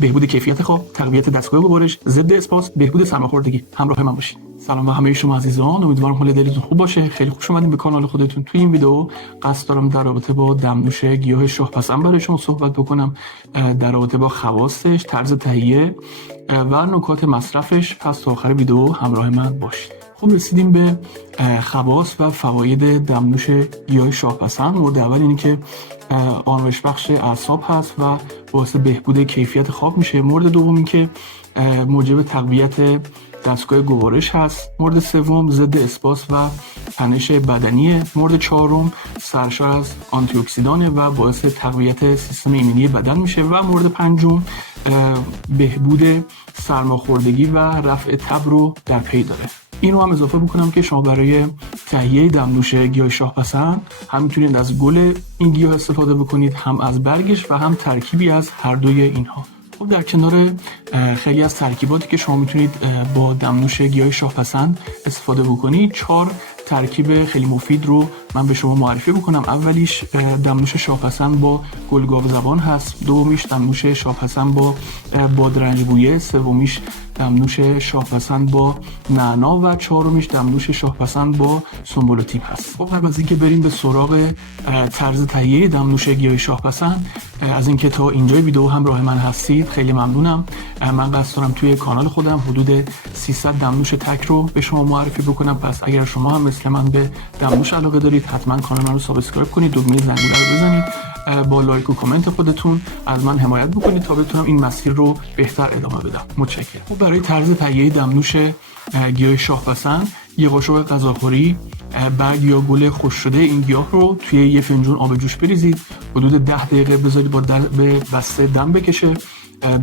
بهبود کیفیت خواب، تقویت دستگاه گوارش، ضد اسپاس، بهبود سرماخوردگی. همراه من باشید. سلام به همه شما عزیزان، امیدوارم حال دلتون خوب باشه. خیلی خوش اومدین به کانال خودتون. توی این ویدیو قصد دارم در رابطه با دمنوش گیاه شاهپسند برای شما صحبت بکنم، در رابطه با خواصش، طرز تهیه و نکات مصرفش. پس تا آخر ویدیو همراه من باشید. خب رسیدیم به خواص و فواید دمنوش گیاه شاهپسند. مورد اول اینه که آرامش بخش اعصاب هست و باعث بهبود کیفیت خواب میشه. مورد دوم این که موجب تقویت دستگاه گوارش هست. مورد سوم ضد اسپاس و تنش بدنیه. مورد چهارم سرشار از آنتی اکسیدانه و باعث تقویت سیستم ایمنی بدن میشه. و مورد پنجم بهبود سرماخوردگی و رفع تب رو در پی داره. اینو هم اضافه بکنم که شما برای تهیه دمنوش گیاه شاهپسند هم میتونید از گل این گیاه استفاده بکنید، هم از برگش و هم ترکیبی از هر دوی اینها. خب در کنار خیلی از ترکیباتی که شما میتونید با دمنوش گیاه شاهپسند استفاده بکنید، 4 ترکیب خیلی مفید رو من به شما معرفی بکنم. اولیش دمنوش شاهپسند با گل گاوزبان هست، دومیش دمنوش شاهپسند با بادرنج بویه، سومیش دمنوش شاهپسند با نعنا و چهارمیش دمنوش شاهپسند با سنبولتیپ هست. خب قبل از اینکه بریم به سراغ طرز تهیه دمنوش گیاه شاهپسند، از اینکه تا اینجای ویدیو همراه من هستید خیلی ممنونم. من قصد دارم توی کانال خودم حدود 300 دمنوش تک رو به شما معرفی بکنم. پس اگر شما هم مثل من به دمنوش علاقه دارید، حتما کانال من رو سابسکرایب کنید، دکمه زنگوله رو بزنید، با لایک و کامنت خودتون از من حمایت بکنید تا بتونم این مسیر رو بهتر ادامه بدم. متشکرم. خب برای طرز تهیه دمنوش گیاه شاهپسند، یه قاشق غذاخوری برگ یا گل خشک شده این گیاه رو توی یه فنجون آب جوش بریزید. حدود 10 دقیقه بذارید با به بسته دم بکشه.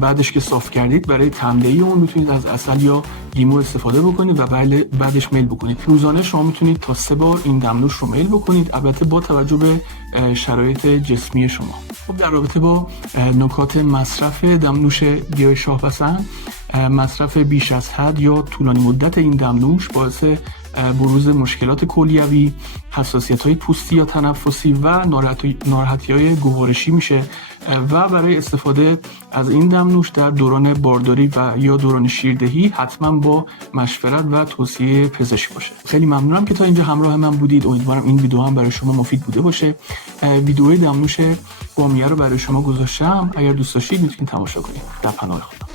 بعدش که صاف کردید، برای تمدهی اون میتونید از عسل یا لیمو استفاده بکنید و بعدش میل بکنید. روزانه شما میتونید تا 3 بار این دمنوش رو میل بکنید، البته با توجه به شرایط جسمی شما. خب در رابطه با نکات مصرف دمنوش گیاه شاهپسند، مصرف بیش از حد یا طولانی مدت این دمنوش باعث بروز مشکلات کلیوی، حساسیت‌های پوستی یا تنفسی و ناراحتی‌های گوارشی میشه و برای استفاده از این دمنوش در دوران بارداری و یا دوران شیردهی حتما با مشورت و توصیه پزشک باشه. خیلی ممنونم که تا اینجا همراه من بودید. امیدوارم این ویدیو هم برای شما مفید بوده باشه. ویدیوی دمنوش بامیه رو برای شما گذاشتم، اگر دوست داشتید میتونید تماشا کنید. در پناه خدا.